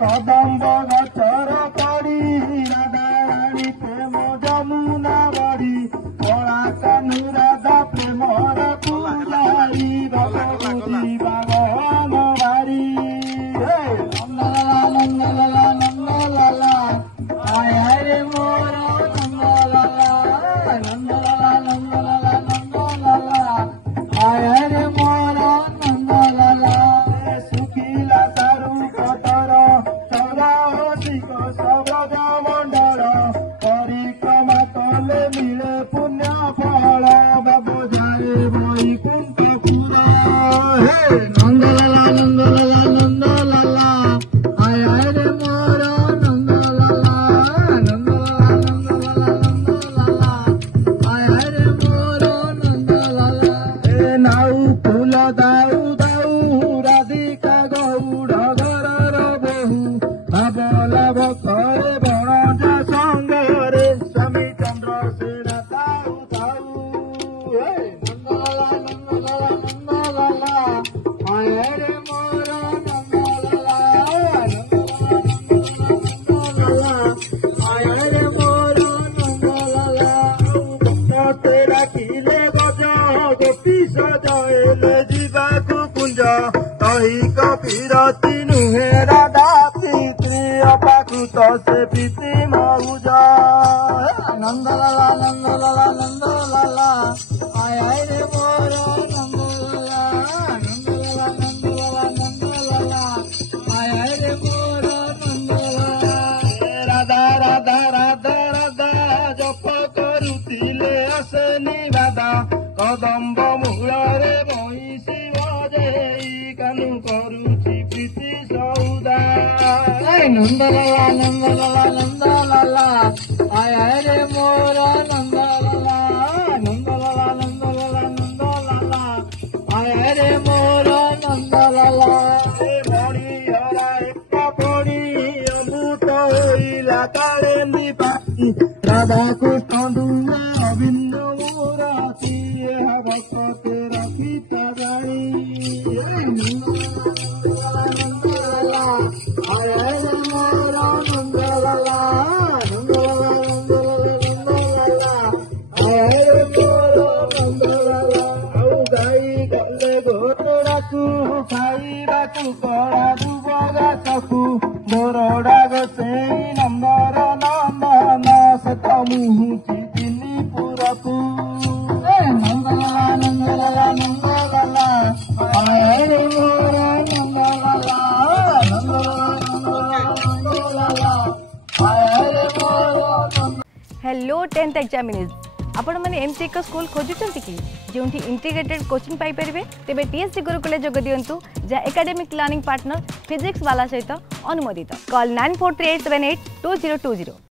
कदम्ब गचर कड़ी राधाराणी प्रेम जमुना बड़ी कला कान्हू राधा प्रेमर पूजारी भगवती बागन बारी नंदलाला नंदलाला आय रे मोर नंदलाला नंदलाला नंदलाला नंदलाला आय रे मोर नंदलाला सुखिला सारू पतर चौराशिक सबज मंडल परिक्रमा कले मिले पुण्य फल बाबू जाए वैकुंठपुर हे नंदलाला नंदलाला नंदलाला आय रे मोर नंदलाला नंदलाला नंदलाला नंदलाला आय रे मोर नंदलाला ए नाउ फूल दाऊ दाऊ राधिका गौड़ घरर बहु भावला भक्तरे बणज संगरे स्वामी चंद्र सेना ताऊ ताऊ नंदलाला नंदलाला नंदलाला आय रे मोर नंदलाला नंदलाला आय रे मोर नंदलाला भक्त राखिले गज गोपी सजाइले जीवाकु कुंज तही कपिरती नुहे राधा पितृ अपाकृत से प्रीति मौज नंदलाला नंदलाला नंदलाला आय रे मोर नंदलाला नंदलाला नंदलाला नंदलाला आय रे मोर नंदलाला राधा राधा राधा राधा जप करुतिले आसेनी राधा कदम्ब मूଳରେ ବଇସି ବଜେଇ କାନୁ କରୁଛି ପ୍ରୀତି ସୌଦା ନନ୍ଦଲାଲା ନନ୍ଦଲାଲା ନନ୍ଦଲାଲା ଆୟ ରେ ମୋର ନନ୍ଦଲାଲା ନନ୍ଦଲାଲା ନନ୍ଦଲାଲା ନନ୍ଦଲାଲା ଆୟ ରେ ମୋର ନନ୍ଦଲାଲା ମଣିହରା ଏକ ପଣି ଅମୃତ ହୋଇଲା କାଳେନ୍ଦୀ ପାଖି ରାଧାକୃଷ୍ଣ ଦୁରା ଅଭିନ୍ନ ମୁରାତି ଏହା ଭକ୍ତ ରଖିତ ଜାଣି ନନ୍ଦଲାଲା ଆୟ ରେ ମୋର ନନ୍ଦଲାଲା ନନ୍ଦଲାଲା ନନ୍ଦଲାଲା ଆୟ ରେ ମୋର ନନ୍ଦଲାଲା ଆଉ ଗାଈ ଗଲେ ଘୋଡ଼ାକୁ ଖାଇବାକୁ କଳା ଦୁବ ଘାସକୁ ଘୋରଡ଼ା ଗୋସେଇ ନନ୍ଦର ନନ୍ଦନ ସେ ତ ମୁହୁଛି ଦିଲ୍ଲୀପୁରକୁ ନନ୍ଦଲାଲା ନନ୍ଦଲାଲା ନନ୍ଦଲାଲା ଆୟ ରେ ମୋର ନନ୍ଦଲାଲା ନନ୍ଦଲାଲା ନନ୍ଦଲାଲା ଆୟ ରେ ମୋର हेलो 10th एग्जामिनीज आपण मैंने एमती एक स्कूल खोजुंट कि जो इंटीग्रेटेड कोचिंग पाइपर तेज टीएससी गुरुकुल जोग दिंतु जहाँ एकेडमिक लर्निंग पार्टनर फिजिक्स वाला सहित अनुमोदित कॉल 9438782020।